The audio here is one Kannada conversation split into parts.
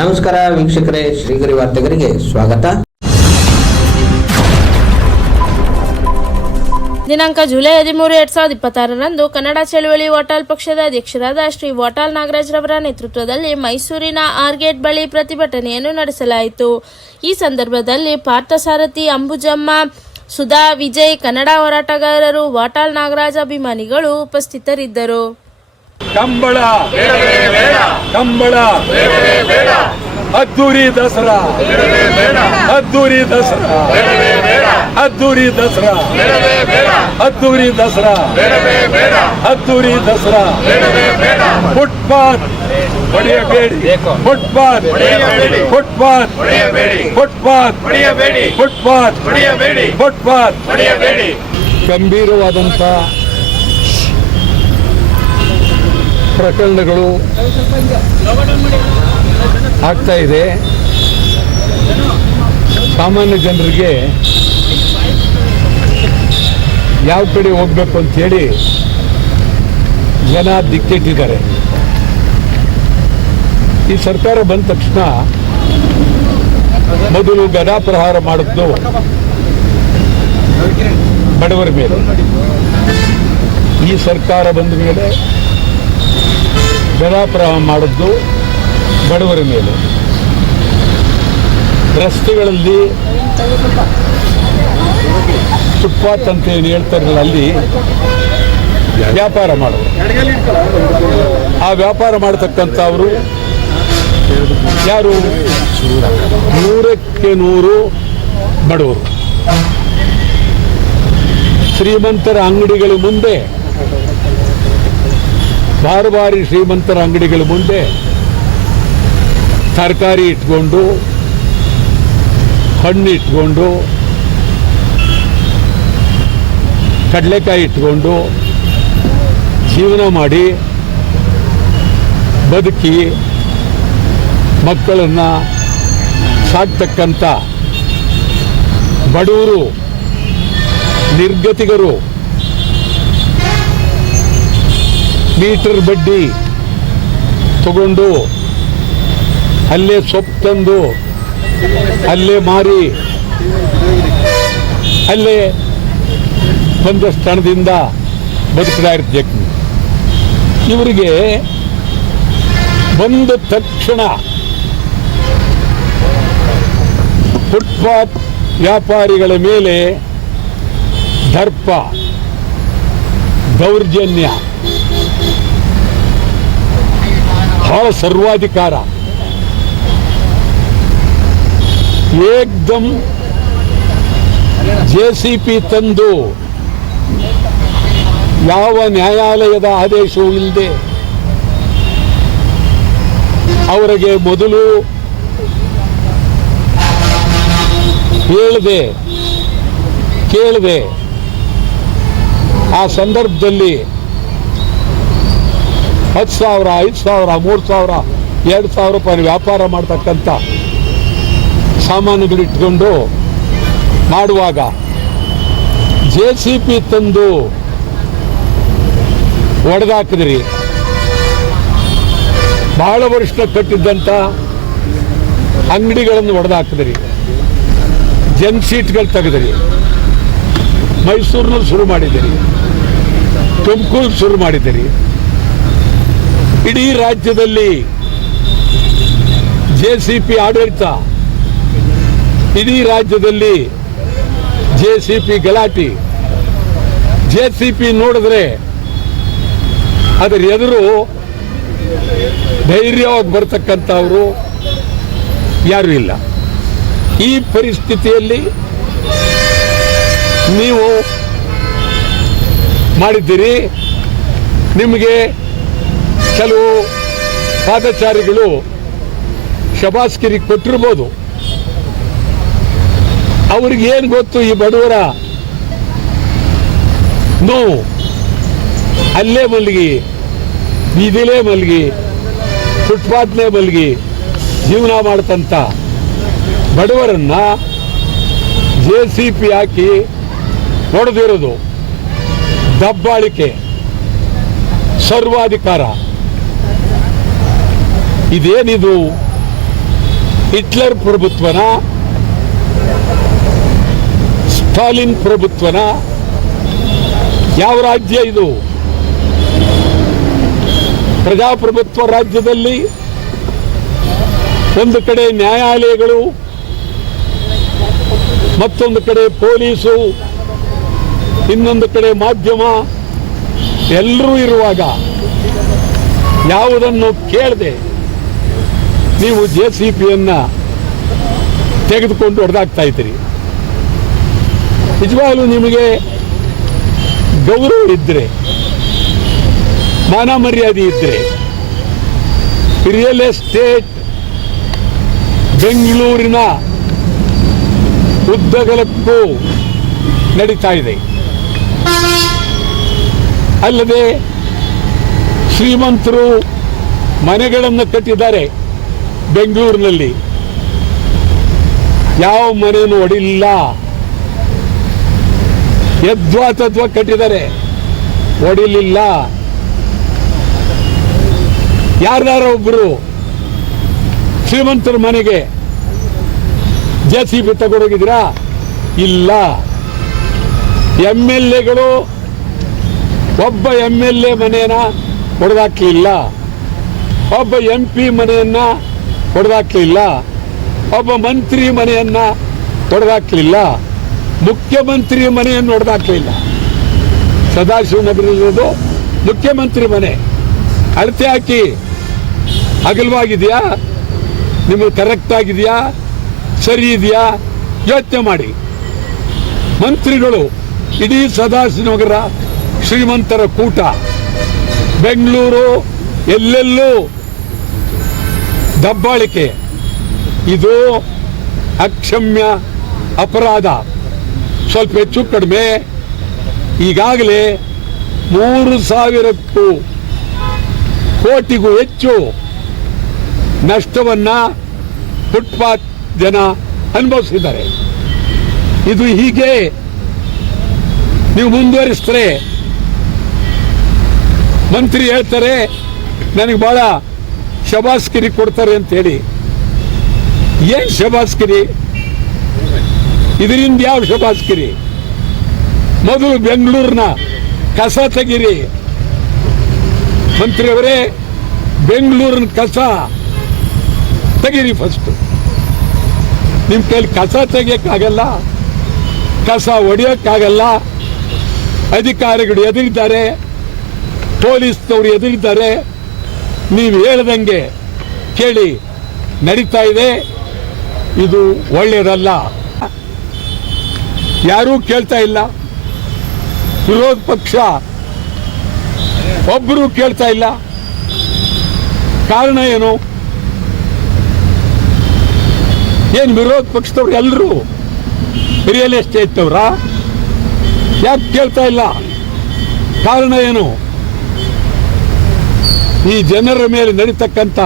ನಮಸ್ಕಾರ ವೀಕ್ಷಕರೇ, ಶ್ರೀಗರಿ ವಾರ್ತೆಗರಿಗೆ ಸ್ವಾಗತ. ದಿನಾಂಕ ಜುಲೈ 13, 2026ರಂದು ಕನ್ನಡ ಚಳವಳಿ ವಾಟಾಳ್ ಪಕ್ಷದ ಅಧ್ಯಕ್ಷರಾದ ಶ್ರೀ ವಾಟಾಳ್ ನಾಗರಾಜ್ ರವರ ನೇತೃತ್ವದಲ್ಲಿ ಮೈಸೂರಿನ ಆರ್ಗೇಟ್ ಬಳಿ ಪ್ರತಿಭಟನೆಯನ್ನು ನಡೆಸಲಾಯಿತು. ಈ ಸಂದರ್ಭದಲ್ಲಿ ಪಾರ್ಥಸಾರಥಿ, ಅಂಬುಜಮ್ಮ, ಸುಧಾ, ವಿಜಯ್, ಕನ್ನಡ ಹೋರಾಟಗಾರರು, ವಾಟಾಳ್ ನಾಗರಾಜ್ ಅಭಿಮಾನಿಗಳು ಉಪಸ್ಥಿತರಿದ್ದರು. ಕಂಬಳ ಕಂಬಳ ಅದ್ದೂರಿ ದಸರಾ, ಅದ್ದೂರಿ ದಸರಾ, ಅದ್ದೂರಿ ದಸರಾ, ಅದ್ದೂರಿ ದಸರಾ, ಅದ್ದೂರಿ ದಸರಾ. ಫುಟ್ಪಾತ್ ಹೊಡೆಯಬೇಡಿ, footpath footpath footpath footpath footpath. ಗಂಭೀರವಾದಂಥ ಪ್ರಕರಣಗಳು ಆಗ್ತಾ ಇದೆ. ಸಾಮಾನ್ಯ ಜನರಿಗೆ ಯಾವ ಕಡೆ ಹೋಗ್ಬೇಕು ಅಂತೇಳಿ ಜನ ದಿಕ್ಕೆಟ್ಟಿದ್ದಾರೆ. ಈ ಸರ್ಕಾರ ಬಂದ ತಕ್ಷಣ ಮೊದಲು ಗದಾ ಪ್ರಹಾರ ಮಾಡಿದ್ದು ಬಡವರ ಮೇಲೆ. ಈ ಸರ್ಕಾರ ಬಂದ ಮೇಲೆ ಗದಾ ಪ್ರಹಾರ ಮಾಡಿದ್ದು ಬಡವರ ಮೇಲೆ. ರಸ್ತೆಗಳಲ್ಲಿ ಫುಟ್ಪಾತ್ ಅಂತ ಏನು ಹೇಳ್ತಾರಲ್ಲ, ಅಲ್ಲಿ ವ್ಯಾಪಾರ ಮಾಡೋರು, ಆ ವ್ಯಾಪಾರ ಮಾಡತಕ್ಕಂಥವರು ಯಾರು? 100ಕ್ಕೆ 100 ಬಡವರು. ಶ್ರೀಮಂತರ ಅಂಗಡಿಗಳ ಮುಂದೆ, ಬಾರಿ ಶ್ರೀಮಂತರ ಅಂಗಡಿಗಳ ಮುಂದೆ ತರಕಾರಿ ಇಟ್ಕೊಂಡು, ಹಣ್ಣು ಇಟ್ಕೊಂಡು, ಕಡಲೆಕಾಯಿ ಇಟ್ಕೊಂಡು ಜೀವನ ಮಾಡಿ ಬದುಕಿ ಮಕ್ಕಳನ್ನು ಸಾಕ್ತಕ್ಕಂಥ ಬಡವರು, ನಿರ್ಗತಿಕರು ಮೀಟರ್ ಬಡ್ಡಿ ತಗೊಂಡು ಅಲ್ಲೇ ಸೊಪ್ಪು ತಂದು ಅಲ್ಲೇ ಮಾರಿ ಅಲ್ಲೇ ಬಂದಷ್ಟು ಹಣದಿಂದ ಬದುಕ್ತಾ ಇರ್ಬೇಕು. ಇವರಿಗೆ ಬಂದ ತಕ್ಷಣ ಫುಟ್ಪಾತ್ ವ್ಯಾಪಾರಿಗಳ ಮೇಲೆ ದರ್ಪ, ದೌರ್ಜನ್ಯ, ಬಹಳ ಸರ್ವಾಧಿಕಾರ, ಏಕ್ದಮ್ JCP ತಂದು ಯಾವ ನ್ಯಾಯಾಲಯದ ಆದೇಶವೂ ಇಲ್ಲದೆ ಅವರಿಗೆ ಮೊದಲು ಹೇಳದೆ ಕೇಳದೆ ಆ ಸಂದರ್ಭದಲ್ಲಿ 10,000, 5,000, 3,000, 2,000 ರೂಪಾಯಿ ವ್ಯಾಪಾರ ಮಾಡ್ತಕ್ಕಂಥ ಸಾಮಾನುಗಳಿಟ್ಕೊಂಡು ಮಾಡುವಾಗ JCP ತಂದು ಒಡೆದಾಕಿದ್ರಿ. ಬಹಳ ವರ್ಷ ಕಟ್ಟಿದ್ದಂಥ ಅಂಗಡಿಗಳನ್ನು ಒಡೆದಾಕಿದ್ರಿ. ಜಂಕ್ ಶೀಟ್ಗಳು ತೆಗೆದ್ರಿ. ಮೈಸೂರಿನಲ್ಲಿ ಶುರು ಮಾಡಿದ್ದೀರಿ, ತುಮಕೂರು ಶುರು ಮಾಡಿದ್ದೀರಿ. ಇಡೀ ರಾಜ್ಯದಲ್ಲಿ JCP ಆಡಳಿತ, ಇಡೀ ರಾಜ್ಯದಲ್ಲಿ JCP ಗಲಾಟೆ. JCP ನೋಡಿದ್ರೆ ಅದರ ಎದುರು ಧೈರ್ಯವಾಗಿ ಬರ್ತಕ್ಕಂಥವರು ಯಾರೂ ಇಲ್ಲ. ಈ ಪರಿಸ್ಥಿತಿಯಲ್ಲಿ ನೀವು ಮಾಡಿದ್ದೀರಿ. ನಿಮಗೆ ಕೆಲವು ಪಾದಚಾರಿಗಳು ಶಬಾಸ್ಕಿರಿ ಕೊಟ್ಟಿರ್ಬೋದು. ಅವ್ರಿಗೇನು ಗೊತ್ತು ಈ ಬಡವರ ನೋವು? ಅಲ್ಲೇ ಮಲಗಿ, ಬೀದಿಲೇ ಮಲಗಿ, ಫುಟ್ಪಾತ್ನೇ ಮಲಗಿ ಜೀವನ ಮಾಡ್ತಂಥ ಬಡವರನ್ನ JCP ಹಾಕಿ ಹೊಡೆದಿರೋದು ದಬ್ಬಾಳಿಕೆ, ಸರ್ವಾಧಿಕಾರ. ಇದೇನಿದು ಹಿಟ್ಲರ್ ಪ್ರಭುತ್ವನ, ಸ್ಟಾಲಿನ್ ಪ್ರಭುತ್ವನ? ಯಾವ ರಾಜ್ಯ ಇದು? ಪ್ರಜಾಪ್ರಭುತ್ವ ರಾಜ್ಯದಲ್ಲಿ ಒಂದು ಕಡೆ ನ್ಯಾಯಾಲಯಗಳು, ಮತ್ತೊಂದು ಕಡೆ ಪೊಲೀಸು, ಇನ್ನೊಂದು ಕಡೆ ಮಾಧ್ಯಮ, ಎಲ್ಲರೂ ಇರುವಾಗ ಯಾವುದನ್ನು ಕೇಳದೆ ನೀವು JCBಯನ್ನ ತೆಗೆದುಕೊಂಡು ಹೊಡೆದಾಕ್ತಾ ಇದ್ದೀರಿ. ನಿಜವಾಗ್ಲೂ ನಿಮಗೆ ಗೌರವ ಇದ್ರೆ, ಮಾನ ಮರ್ಯಾದೆ ಇದ್ರೆ, ರಿಯಲ್ ಎಸ್ಟೇಟ್ ಬೆಂಗಳೂರಿನ ಉದ್ದಗಲಕ್ಕೂ ನಡೀತಾ ಇದೆ. ಅಲ್ಲದೆ ಶ್ರೀಮಂತರು ಮನೆಗಳನ್ನು ಕಟ್ಟಿದ್ದಾರೆ ಬೆಂಗಳೂರಿನಲ್ಲಿ. ಯಾವ ಮನೆಯನ್ನು ಹೊಡಿಲಿಲ್ಲ, ಯದ್ವಾ ತದ್ವಾ ಕಟ್ಟಿದ್ದಾರೆ, ಹೊಡಿಲಿಲ್ಲ. ಯಾರ್ದಾರ ಒಬ್ಬರು ಶ್ರೀಮಂತರ ಮನೆಗೆ JCB ತಗೊಂಡೋಗಿದ್ದೀರಾ? ಇಲ್ಲ. MLAಗಳು ಒಬ್ಬ MLA ಮನೆಯನ್ನ ಹೊಡೆದಾಕ್ಲಿಲ್ಲ, ಒಬ್ಬ MP ಮನೆಯನ್ನ ಹೊಡೆದಾಕ್ಲಿಲ್ಲ, ಒಬ್ಬ ಮಂತ್ರಿ ಮನೆಯನ್ನ ಹೊಡೆದಾಕ್ಲಿಲ್ಲ, ಮುಖ್ಯಮಂತ್ರಿ ಮನೆಯನ್ನು ಹೊಡೆದಾಕ್ಲಿಲ್ಲ. ಸದಾಶಿವನಗರಲ್ಲಿರೋದು ಮುಖ್ಯಮಂತ್ರಿ ಮನೆ. ಅಳತೆ ಹಾಕಿ ಅಗಲವಾಗಿದೆಯಾ, ನಿಮಗೆ ಕರೆಕ್ಟ್ ಆಗಿದೆಯಾ, ಸರಿ ಇದೆಯಾ ಯೋಚನೆ ಮಾಡಿ. ಮಂತ್ರಿಗಳು ಇಡೀ ಸದಾಶಿವನಗರ ಶ್ರೀಮಂತರ ಕೂಟ, ಬೆಂಗಳೂರು ಎಲ್ಲೆಲ್ಲೂ ದಬ್ಬಾಳಿಕೆ. ಇದು ಅಕ್ಷಮ್ಯ ಅಪರಾಧ. ಸ್ವಲ್ಪ ಹೆಚ್ಚು ಕಡಿಮೆ ಈಗಾಗಲೇ 3,000 ಕೋಟಿಗೂ ಹೆಚ್ಚು ನಷ್ಟವನ್ನ ಫುಟ್ಪಾತ್ ಜನ ಅನುಭವಿಸಿದ್ದಾರೆ. ಇದು ಹೀಗೆ ನೀವು ಮುಂದುವರಿಸಿದ್ರೆ ಮಂತ್ರಿ ಹೇಳ್ತಾರೆ ನನಗೆ ಬಹಳ ಶಬಾಸ್ಕಿರಿ ಕೊಡ್ತಾರೆ ಅಂತ ಹೇಳಿ. ಏನ್ ಶಬಾಸ್ಕಿರಿ? ಇದರಿಂದ ಯಾವ ಶಬಾಸ್ಕಿರಿ? ಮೊದಲು ಬೆಂಗಳೂರಿನ ಕಸ ತೆಗೀರಿ ಮಂತ್ರಿಯವರೇ, ಬೆಂಗಳೂರಿನ ಕಸ ತೆಗೀರಿ ಫಸ್ಟ್. ನಿಮ್ಮ ಕೈಲಿ ಕಸ ತೆಗಿಯಕ್ಕಾಗಲ್ಲ, ಕಸ ಹೊಡೆಯೋಕ್ಕಾಗಲ್ಲ. ಅಧಿಕಾರಿಗಳು ಎದುರಿದ್ದಾರೆ, ಪೊಲೀಸ್ನವರು ಎದುರಿದ್ದಾರೆ. ನೀವು ಹೇಳ್ದಂಗೆ ಕೇಳಿ ನಡೀತಾ ಇದೆ. ಇದು ಒಳ್ಳೆಯದಲ್ಲ. ಯಾರೂ ಕೇಳ್ತಾ ಇಲ್ಲ. ವಿರೋಧ ಪಕ್ಷ ಒಬ್ಬರು ಕೇಳ್ತಾ ಇಲ್ಲ. ಕಾರಣ ಏನು? ಏನು ವಿರೋಧ ಪಕ್ಷದವ್ರು ಎಲ್ಲರೂ ರಿಯಲ್ ಎಸ್ಟೇಟ್ ಅವರ? ಯಾಕೆ ಕೇಳ್ತಾ ಇಲ್ಲ? ಕಾರಣ ಏನು? ಈ ಜನರ ಮೇಲೆ ನಡೀತಕ್ಕಂಥ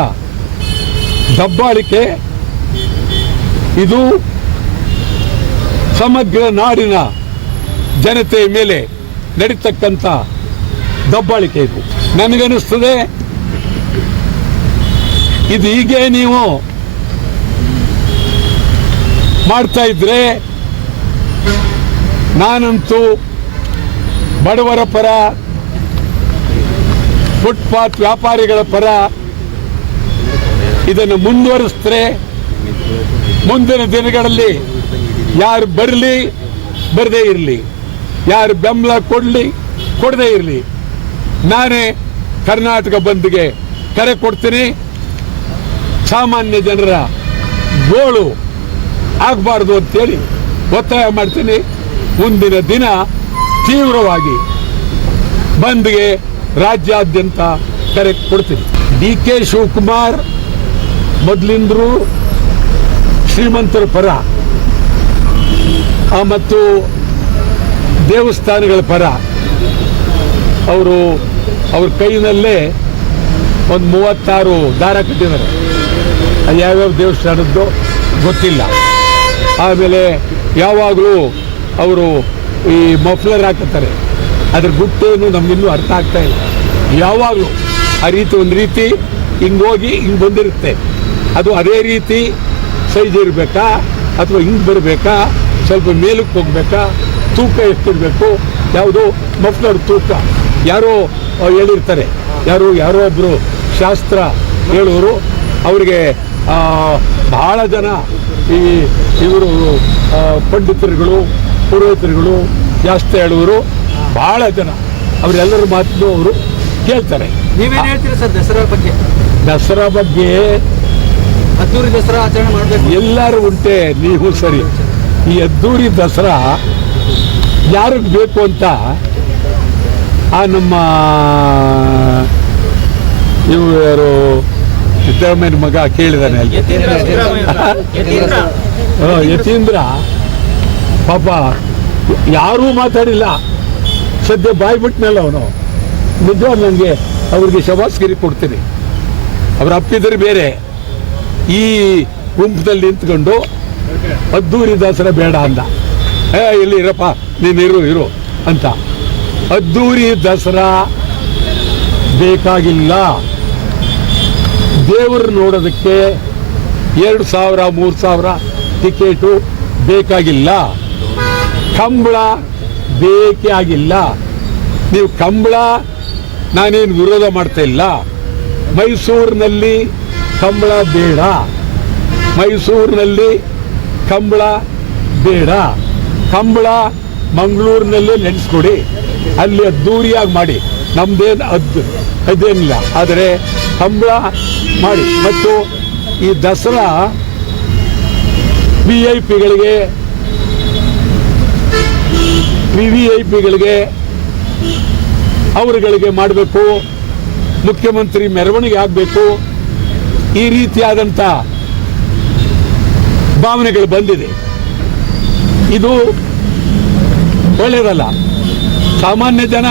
ದಬ್ಬಾಳಿಕೆ ಇದು ಸಮಗ್ರ ನಾಡಿನ ಜನತೆಯ ಮೇಲೆ ನಡೀತಕ್ಕಂಥ ದಬ್ಬಾಳಿಕೆ. ಇದು ನನಗನ್ನಿಸ್ತದೆ ಇದು ಹೀಗೆ ನೀವು ಮಾಡ್ತಾ ಇದ್ರೆ ನಾನಂತೂ ಬಡವರ ಪರ, ಫುಟ್ಪಾತ್ ವ್ಯಾಪಾರಿಗಳ ಪರ ಇದನ್ನು ಮುಂದುವರಿಸಿದ್ರೆ ಮುಂದಿನ ದಿನಗಳಲ್ಲಿ ಯಾರು ಬರಲಿ ಬರದೇ ಇರಲಿ, ಯಾರು ಬೆಂಬಲ ಕೊಡಲಿ ಕೊಡದೇ ಇರಲಿ, ನಾನೇ ಕರ್ನಾಟಕ ಬಂದ್ಗೆ ಕರೆ ಕೊಡ್ತೀನಿ. ಸಾಮಾನ್ಯ ಜನರ ಗೋಳು ಆಗಬಾರ್ದು ಅಂತೇಳಿ ಒತ್ತಾಯ ಮಾಡ್ತೀನಿ. ಮುಂದಿನ ದಿನ ತೀವ್ರವಾಗಿ ಬಂದ್ಗೆ ರಾಜ್ಯಾದ್ಯಂತ ಕರೆ ಕೊಡ್ತೀನಿ. DK ಶಿವಕುಮಾರ್ ಮೊದಲಿಂದರು ಶ್ರೀಮಂತರ ಪರ ಮತ್ತು ದೇವಸ್ಥಾನಗಳ ಪರ. ಅವ್ರ ಕೈನಲ್ಲೇ ಒಂದು 36 ದಾರ ಕಟ್ಟಿದ್ದಾರೆ. ಅದು ಯಾವ್ಯಾವ ದೇವಸ್ಥಾನದ್ದು ಗೊತ್ತಿಲ್ಲ. ಆಮೇಲೆ ಯಾವಾಗಲೂ ಅವರು ಈ ಮಫ್ಲರ್ ಹಾಕುತ್ತಾರೆ, ಅದ್ರ ಗುಟ್ಟೇನು ನಮಗಿನ್ನೂ ಅರ್ಥ ಆಗ್ತಾ ಇಲ್ಲ. ಯಾವಾಗಲೂ ಆ ರೀತಿ ಒಂದು ರೀತಿ ಹಿಂಗೋಗಿ ಹಿಂಗೆ ಬಂದಿರುತ್ತೆ. ಅದು ಅದೇ ರೀತಿ ಸೈಜ್ ಇರಬೇಕಾ ಅಥವಾ ಹಿಂಗೆ ಬರಬೇಕಾ, ಸ್ವಲ್ಪ ಮೇಲಕ್ಕೆ ಹೋಗ್ಬೇಕಾ, ತೂಕ ಎಷ್ಟಿರಬೇಕು, ಯಾವುದು ಮಫ್ಲರ್ ತೂಕ ಯಾರೋ ಹೇಳಿರ್ತಾರೆ, ಯಾರೋ ಒಬ್ಬರು ಶಾಸ್ತ್ರ ಹೇಳೋರು, ಅವರಿಗೆ ಬಹಳ ಜನ ಇವರು ಪಂಡಿತರುಗಳು, ಪುರೋಹಿತರುಗಳು, ಶಾಸ್ತ್ರ ಹೇಳುವರು ಬಹಳ ಜನ, ಅವರೆಲ್ಲರ ಮಾತನ್ನು ಅವರು ಕೇಳ್ತಾರೆ. ನೀವೇನು ಹೇಳ್ತೀರಾ ಸರ್ ದಸರಾ ಬಗ್ಗೆ? ದಸರಾ ಬಗ್ಗೆ ಅದ್ದೂರಿ ದಸರಾ ಆಚರಣೆ ಮಾಡಬೇಕು ಎಲ್ಲರೂ ಉಂಟೆ, ನೀವು ಸರಿ. ಈ ಅದ್ದೂರಿ ದಸರಾ ಯಾರಿಗೆ ಬೇಕು ಅಂತ ನಮ್ಮ ಇವರು ಯಾರು ಸಿದ್ದರಾಮಯ್ಯನ ಮಗ ಕೇಳಿದಾನೆ ಅಲ್ಲಿ, ಯತೀಂದ್ರ ಪಾಪ ಯಾರೂ ಮಾತಾಡಿಲ್ಲ, ಸದ್ಯ ಬಾಯಿ ಬಿಟ್ನಲ್ಲ ಅವನು. ನಿಜವಾಗ ನನಗೆ ಅವ್ರಿಗೆ ಶಬಾಸ್ಗಿರಿ ಕೊಡ್ತೀನಿ. ಅವ್ರ ಅಪ್ಪಿದ್ರೆ ಬೇರೆ, ಈ ಗುಂಪದಲ್ಲಿ ನಿಂತ್ಕೊಂಡು ಅದ್ದೂರಿ ದಸರಾ ಬೇಡ ಅಂದ. ಇಲ್ಲಿ ಇರಪ್ಪ, ನೀನು ಇರು ಅಂತ. ಅದ್ದೂರಿ ದಸರಾ ಬೇಕಾಗಿಲ್ಲ. ದೇವರು ನೋಡೋದಕ್ಕೆ 2,000 3,000 ಟಿಕೆಟು ಬೇಕಾಗಿಲ್ಲ. ಕಂಬಳ ಬೇಕೇ ಆಗಿಲ್ಲ. ನೀವು ಕಂಬಳ ನಾನೇನು ವಿರೋಧ ಮಾಡ್ತಾ ಇಲ್ಲ. ಮೈಸೂರಿನಲ್ಲಿ ಕಂಬಳ ಬೇಡ, ಮೈಸೂರಿನಲ್ಲಿ ಕಂಬಳ ಬೇಡ. ಕಂಬಳ ಮಂಗಳೂರಿನಲ್ಲೇ ನಡೆಸ್ಕೊಡಿ, ಅಲ್ಲಿ ಅದ್ದೂರಿಯಾಗಿ ಮಾಡಿ, ನಮ್ದೇನು ಅದೇನಿಲ್ಲ. ಆದರೆ ಕಂಬಳ ಮಾಡಿ. ಮತ್ತು ಈ ದಸರಾ VIP ಅವರುಗಳಿಗೆ ಮಾಡಬೇಕು, ಮುಖ್ಯಮಂತ್ರಿ ಮೆರವಣಿಗೆ ಆಗಬೇಕು, ಈ ರೀತಿಯಾದಂಥ ಭಾವನೆಗಳು ಬಂದಿದೆ. ಇದು ಒಳ್ಳೆಯದಲ್ಲ. ಸಾಮಾನ್ಯ ಜನ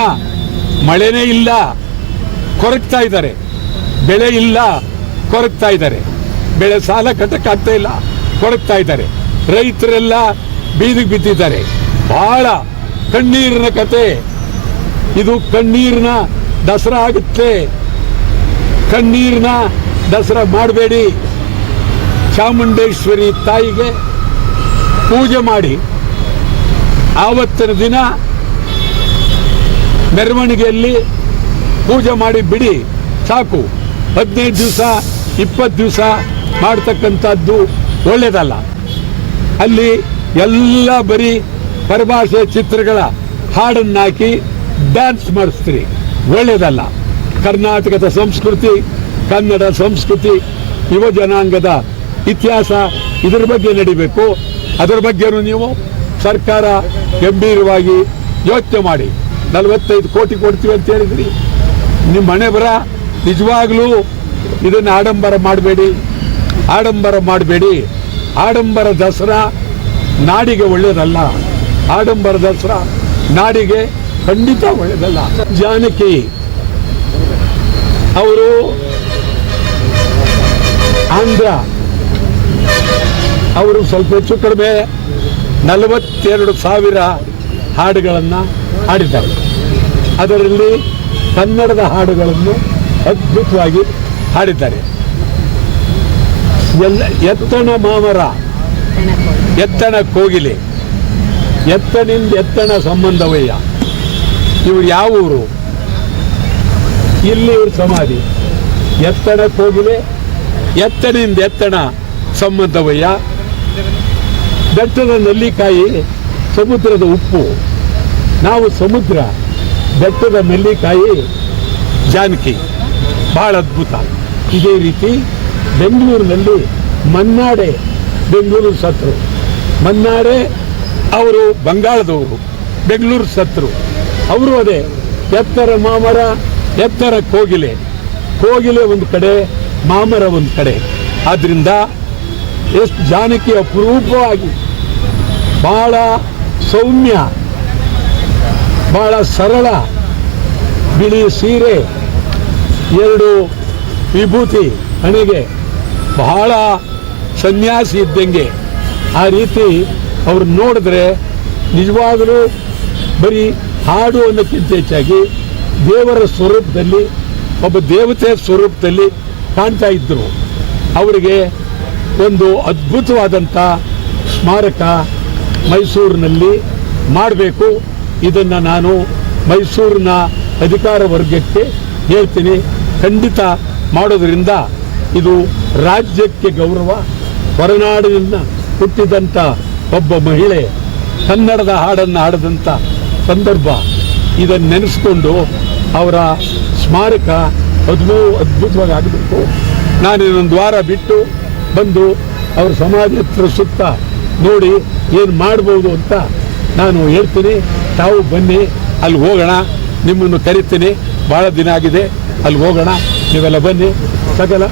ಮಳೆನೇ ಇಲ್ಲ ಕೊರಗ್ತಾ ಇದ್ದಾರೆ, ಬೆಳೆ ಇಲ್ಲ ಕೊರಗ್ತಾ ಇದ್ದಾರೆ, ಬೆಳೆ ಸಾಲ ಕಟ್ಟಕ್ಕಾಗ್ತಾ ಇಲ್ಲ ಕೊರಗ್ತಾ ಇದ್ದಾರೆ, ರೈತರೆಲ್ಲ ಬೀದಿಗೆ ಬಿದ್ದಿದ್ದಾರೆ. ಬಹಳ ಕಣ್ಣೀರಿನ ಕತೆ ಇದು. ಕಣ್ಣೀರಿನ ದಸರಾ ಆಗುತ್ತೆ. ಕಣ್ಣೀರಿನ ದಸರಾ ಮಾಡಬೇಡಿ. ಚಾಮುಂಡೇಶ್ವರಿ ತಾಯಿಗೆ ಪೂಜೆ ಮಾಡಿ ಆವತ್ತಿನ ದಿನ ಮೆರವಣಿಗೆಯಲ್ಲಿ ಪೂಜೆ ಮಾಡಿ ಬಿಡಿ, ಸಾಕು. 15 ದಿವಸ 20 ದಿವಸ ಮಾಡ್ತಕ್ಕಂಥದ್ದು ಒಳ್ಳೆಯದಲ್ಲ. ಅಲ್ಲಿ ಎಲ್ಲ ಬರೀ ಪರಭಾಷೆ ಚಿತ್ರಗಳ ಹಾಡನ್ನಾಕಿ ಡ್ಯಾನ್ಸ್ ಮಾಡಿಸ್ತೀರಿ, ಒಳ್ಳೆಯದಲ್ಲ. ಕರ್ನಾಟಕದ ಸಂಸ್ಕೃತಿ, ಕನ್ನಡ ಸಂಸ್ಕೃತಿ, ಯುವ ಜನಾಂಗದ ಇತಿಹಾಸ, ಇದರ ಬಗ್ಗೆ ನಡಿಬೇಕು. ಅದರ ಬಗ್ಗೆನೂ ನೀವು ಸರ್ಕಾರ ಗಂಭೀರವಾಗಿ ಯೋಚನೆ ಮಾಡಿ. 45 ಕೋಟಿ ಕೊಡ್ತೀವಿ ಅಂತ ಹೇಳಿದ್ರಿ, ನಿಮ್ಮ ಮನೆ ಬರ. ನಿಜವಾಗ್ಲೂ ಇದನ್ನು ಆಡಂಬರ ಮಾಡಬೇಡಿ. ಆಡಂಬರ ದಸರಾ ನಾಡಿಗೆ ಒಳ್ಳೆಯದಲ್ಲ. ಆಡಂಬರ ದಸರಾ ನಾಡಿಗೆ ಖಂಡಿತ ಒಳ್ಳೆಯದಲ್ಲ. ಜಾನಕಿ ಅವರು ಆಂಧ್ರ, ಅವರು ಸ್ವಲ್ಪ ಹೆಚ್ಚು ಕಡಿಮೆ 42,000 ಹಾಡುಗಳನ್ನು ಹಾಡಿದ್ದಾರೆ. ಅದರಲ್ಲಿ ಕನ್ನಡದ ಹಾಡುಗಳನ್ನು ಅದ್ಭುತವಾಗಿ ಹಾಡಿದ್ದಾರೆ. ಎತ್ತಣ ಮಾಮರ, ಎತ್ತಣ ಕೋಗಿಲೆ, ಎತ್ತನಿಂದ ಎತ್ತಣ ಸಂಬಂಧವಯ್ಯ. ಇವರು ಯಾವ ಊರು? ಇಲ್ಲಿ ಇವ್ರ ಸಮಾಧಿ. ಎತ್ತಣ ಕೋಗಿಲೆ, ಎತ್ತನಿಂದ ಎತ್ತಣ ಸಂಬಂಧವಯ್ಯ. ಬೆಟ್ಟದ ನೆಲ್ಲಿಕಾಯಿ, ಸಮುದ್ರದ ಉಪ್ಪು. ನಾವು ಸಮುದ್ರ, ಬೆಟ್ಟದ ನೆಲ್ಲಿಕಾಯಿ ಜಾನಕಿ. ಬಹಳ ಅದ್ಭುತ. ಇದೇ ರೀತಿ ಬೆಂಗಳೂರಿನಲ್ಲಿ ಮನ್ನಾಡೆ, ಬೆಂಗಳೂರು ಸತ್ರು. ಮನ್ನಾಡೆ ಅವರು ಬಂಗಾಳದವರು, ಬೆಂಗಳೂರು ಸತ್ರು. ಅವರು ಅದೇ ಎತ್ತರ ಮಾಮರ, ಎತ್ತರ ಕೋಗಿಲೆ. ಕೋಗಿಲೆ ಒಂದು ಕಡೆ, ಮಾಮರ ಒಂದು ಕಡೆ. ಆದ್ದರಿಂದ ಎಷ್ಟು ಜಾನಕಿ ಅಪರೂಪವಾಗಿ, ಬಹಳ ಸೌಮ್ಯ, ಬಹಳ ಸರಳ, ಬಿಳಿ ಸೀರೆ, 2 ವಿಭೂತಿ ಹಣೆಗೆ, ಬಹಳ ಸನ್ಯಾಸಿ ಇದ್ದಂಗೆ. ಆ ರೀತಿ ಅವ್ರು ನೋಡಿದ್ರೆ ನಿಜವಾಗಲೂ ಬರೀ ಹಾಡು ಅನ್ನೋಕ್ಕಿಂತ ಹೆಚ್ಚಾಗಿ ದೇವರ ಸ್ವರೂಪದಲ್ಲಿ, ಒಬ್ಬ ದೇವತೆ ಸ್ವರೂಪದಲ್ಲಿ ಕಾಣ್ತಾ ಇದ್ದರು. ಅವರಿಗೆ ಒಂದು ಅದ್ಭುತವಾದಂಥ ಸ್ಮಾರಕ ಮೈಸೂರಿನಲ್ಲಿ ಮಾಡಬೇಕು. ಇದನ್ನು ನಾನು ಮೈಸೂರಿನ ಅಧಿಕಾರ ವರ್ಗಕ್ಕೆ ಹೇಳ್ತೀನಿ. ಖಂಡಿತ ಮಾಡೋದ್ರಿಂದ ಇದು ರಾಜ್ಯಕ್ಕೆ ಗೌರವ. ಹೊರನಾಡಿನಿಂದ ಹುಟ್ಟಿದಂಥ ಒಬ್ಬ ಮಹಿಳೆ ಕನ್ನಡದ ಹಾಡನ್ನು ಹಾಡಿದಂಥ ಸಂದರ್ಭ ಇದನ್ನು ನೆನೆಸ್ಕೊಂಡು ಅವರ ಸ್ಮಾರಕ ಅದ್ಭುತವಾಗಿ ಆಗಬೇಕು. ನಾನು ಇನ್ನೊಂದು ವಾರ ಬಿಟ್ಟು ಬಂದು ಅವ್ರ ಸಮಾಧಿ ಹತ್ರ ಸುತ್ತ ನೋಡಿ ಏನು ಮಾಡ್ಬೋದು ಅಂತ ನಾನು ಹೇಳ್ತೀನಿ. ತಾವು ಬನ್ನಿ, ಅಲ್ಲಿ ಹೋಗೋಣ. ನಿಮ್ಮನ್ನು ಕರಿತೀನಿ. ಭಾಳ ದಿನ ಆಗಿದೆ, ಅಲ್ಲಿ ಹೋಗೋಣ. ನೀವೆಲ್ಲ ಬನ್ನಿ. ಸಕಲ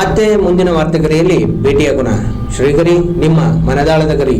ಮತ್ತೆ ಮುಂದಿನ ವಾರ್ತೆಗರಿಯಲ್ಲಿ ಭೇಟಿಯಾಗೋಣ. ಶ್ರೀಗರಿ, ನಿಮ್ಮ ಮನದಾಳದ ಗರಿ.